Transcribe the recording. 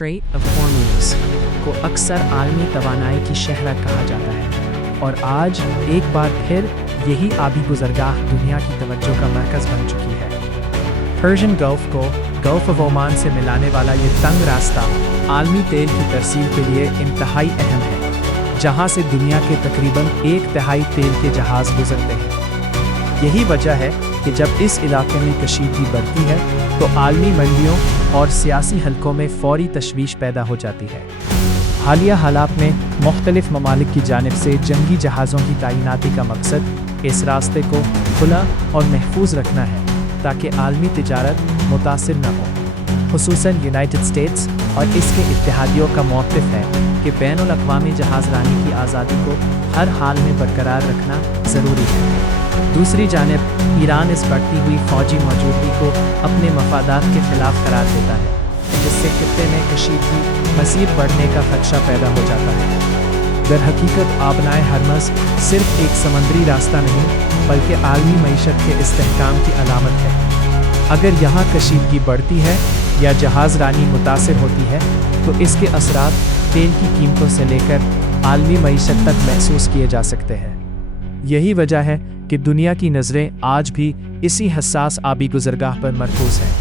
Straight of Hormuz को अक्सर आलमी तवानाई की शहरा कहा जाता है और आज एक बार फिर यही आबी गुज़रगाह दुनिया की तवज्जो का मरकज़ बन चुकी है। पर्शियन गल्फ़ को गल्फ़ ऑफ ओमान से मिलाने वाला ये तंग रास्ता आलमी तेल की तरसील के लिए इंतहाई अहम है, जहाँ से दुनिया के तकरीबन 1/3 तेल के जहाज़ गुजरते हैं। यही वजह है कि जब इस इलाके में कशीदगी बढ़ती है तो आलमी मंडियों और सियासी हलकों में फौरी तशवीश पैदा हो जाती है। हालिया हालात में मुख्तलिफ ममालिक की जानिब से जंगी जहाज़ों की तैनाती का मकसद इस रास्ते को खुला और महफूज रखना है ताकि आलमी तिजारत मुतासिर न हो। खुसूसन यूनाइटेड स्टेट्स और इसके इत्तेहादियों का मौक़िफ़ है कि बैनुल-अक़वामी जहाज़रानी की आज़ादी को हर हाल में बरकरार रखना ज़रूरी है। दूसरी जानिब ईरान इस बढ़ती हुई फ़ौजी मौजूदगी को अपने मफादात के ख़िलाफ़ करार देता है, जिससे खित्ते में कशीदगी मज़ीद बढ़ने का खदशा पैदा हो जाता है। दरहकीकत आबनाए हरमज़ सिर्फ एक समंदरी रास्ता नहीं बल्कि आलमी मईशत के इस्तेहकाम की अलामत है। अगर यहाँ कशीदगी बढ़ती है या जहाज़ रानी मुतासिर होती है तो इसके असरात तेल की कीमतों से लेकर आलमी मईशत तक महसूस किए जा सकते हैं। यही वजह है कि दुनिया की नज़रें आज भी इसी हसास आबी गुज़रगाह पर मरकूज़ हैं।